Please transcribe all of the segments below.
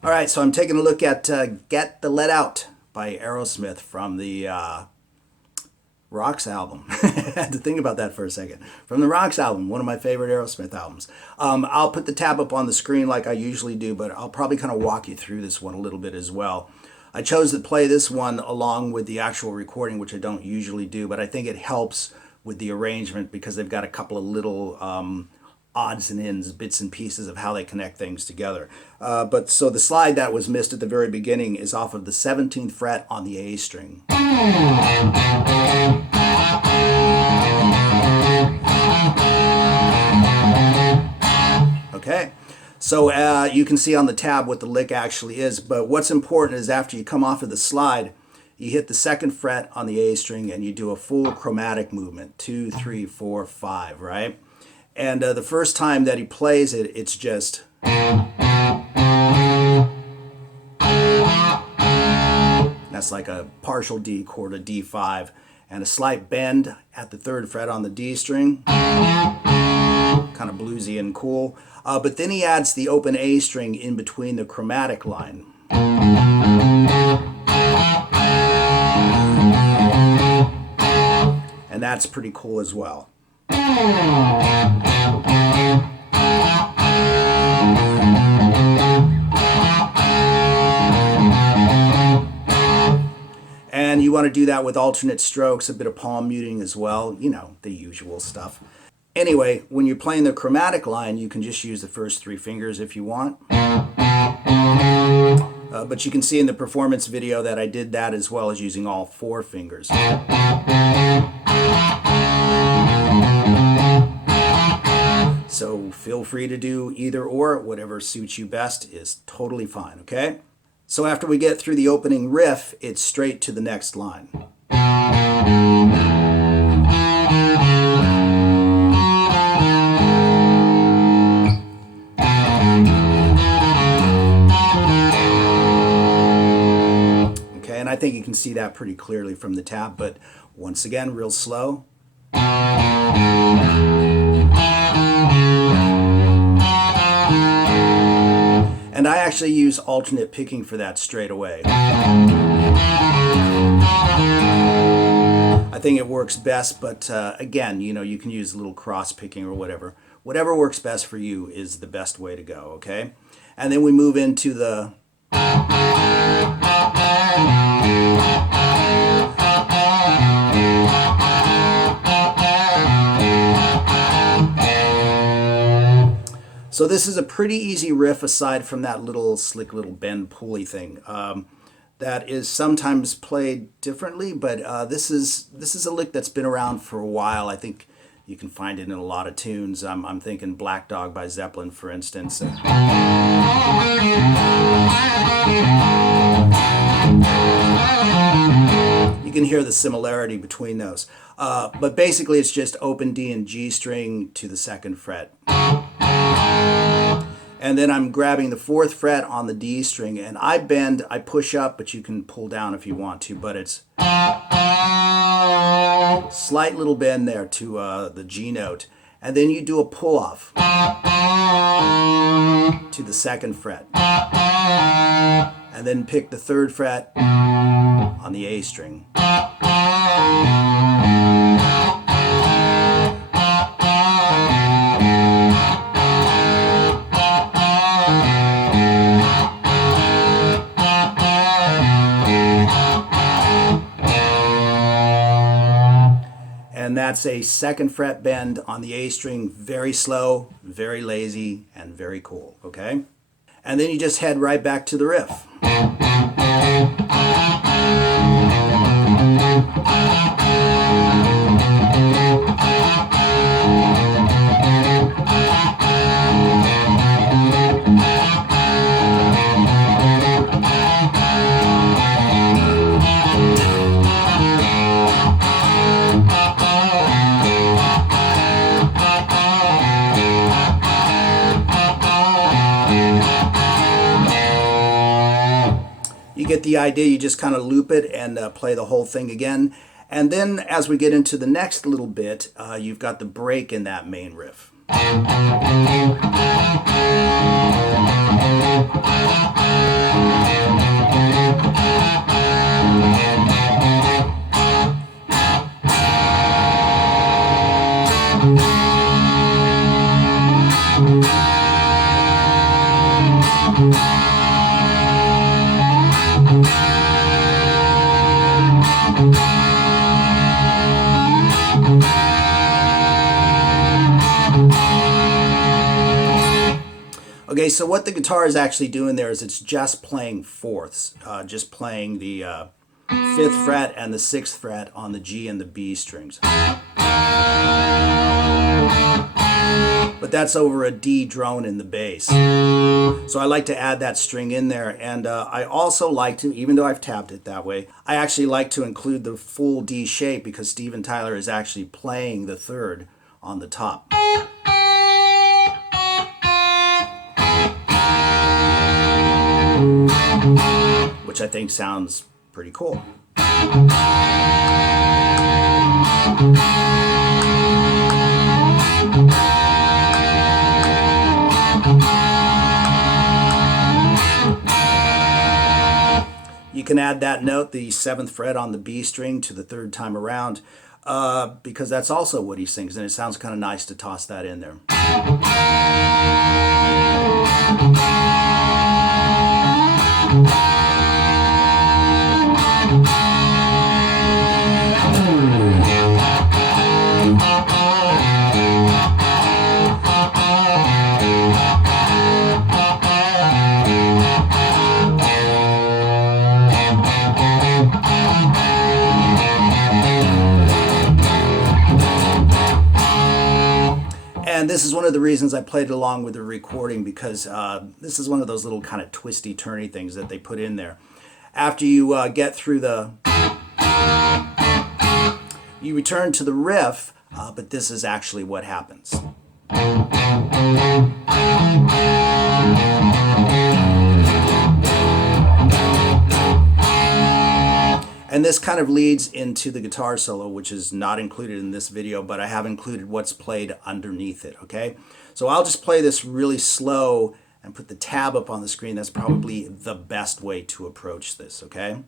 All right, so I'm taking a look at Get the Let Out by Aerosmith from the Rocks album. I had to think about that for a second. From the Rocks album, one of my favorite Aerosmith albums. I'll put the tab up on the screen like I usually do, but I'll probably kind of walk you through this one a little bit as well. I chose to play this one along with the actual recording, which I don't usually do, but I think it helps with the arrangement because they've got a couple of little odds and ends, bits and pieces of how they connect things together. But so the slide that was missed at the very beginning is off of the 17th fret on the A string. Okay, so you can see on the tab what the lick actually is, but what's important is after you come off of the slide, you hit the 2nd fret on the A string and you do a full chromatic movement, 2, 3, 4, 5, right? And the first time that he plays it, it's just... That's like a partial D chord, a D5, and a slight bend at the 3rd fret on the D string. Kind of bluesy and cool. But then he adds the open A string in between the chromatic line. And that's pretty cool as well. And you want to do that with alternate strokes, a bit of palm muting as well, you know, the usual stuff. Anyway, when you're playing the chromatic line, you can just use the first 3 fingers if you want. But you can see in the performance video that I did that as well as using all 4 fingers. So feel free to do either or, whatever suits you best is totally fine, okay? So after we get through the opening riff, it's straight to the next line. Okay, and I think you can see that pretty clearly from the tab, but once again, real slow. And I actually use alternate picking for that straight away. I think it works best, but again, you know, you can use a little cross picking or whatever. Whatever works best for you is the best way to go, okay? And then we move into the... So this is a pretty easy riff aside from that little slick little bend pulley thing that is sometimes played differently, but this is a lick that's been around for a while. I think you can find it in a lot of tunes. I'm thinking Black Dog by Zeppelin, for instance. You can hear the similarity between those. But basically it's just open D and G string to the 2nd fret. And then I'm grabbing the 4th fret on the D string, and I bend, I push up, but you can pull down if you want to, but it's slight little bend there to the G note. And then you do a pull off to the 2nd fret. And then pick the 3rd fret on the A string. And that's a 2nd fret bend on the A string, very slow, very lazy, and very cool, okay? And then you just head right back to the riff. You get the idea, you just kind of loop it and play the whole thing again. And then as we get into the next little bit, you've got the break in that main riff. Okay, so what the guitar is actually doing there is it's just playing fourths, just playing the 5th fret and the 6th fret on the G and the B strings. But that's over a D drone in the bass. So I like to add that string in there, and I also like to, even though I've tapped it that way, I actually like to include the full D shape because Steven Tyler is actually playing the 3rd on the top. Which I think sounds pretty cool. You can add that note, the 7th fret on the B string, to the 3rd time around, because that's also what he sings, and it sounds kind of nice to toss that in there. And this is one of the reasons I played along with the recording, because this is one of those little kind of twisty, turny things that they put in there. After you get through you return to the riff, but this is actually what happens. And this kind of leads into the guitar solo, which is not included in this video, but I have included what's played underneath it, okay? So I'll just play this really slow and put the tab up on the screen. That's probably the best way to approach this, okay?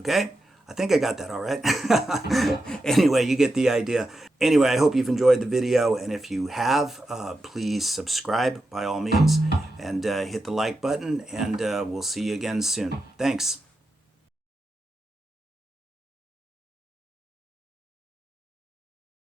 Okay, I think I got that all right. Anyway, you get the idea. Anyway, I hope you've enjoyed the video, and if you have, please subscribe by all means, and hit the like button, and we'll see you again soon. Thanks.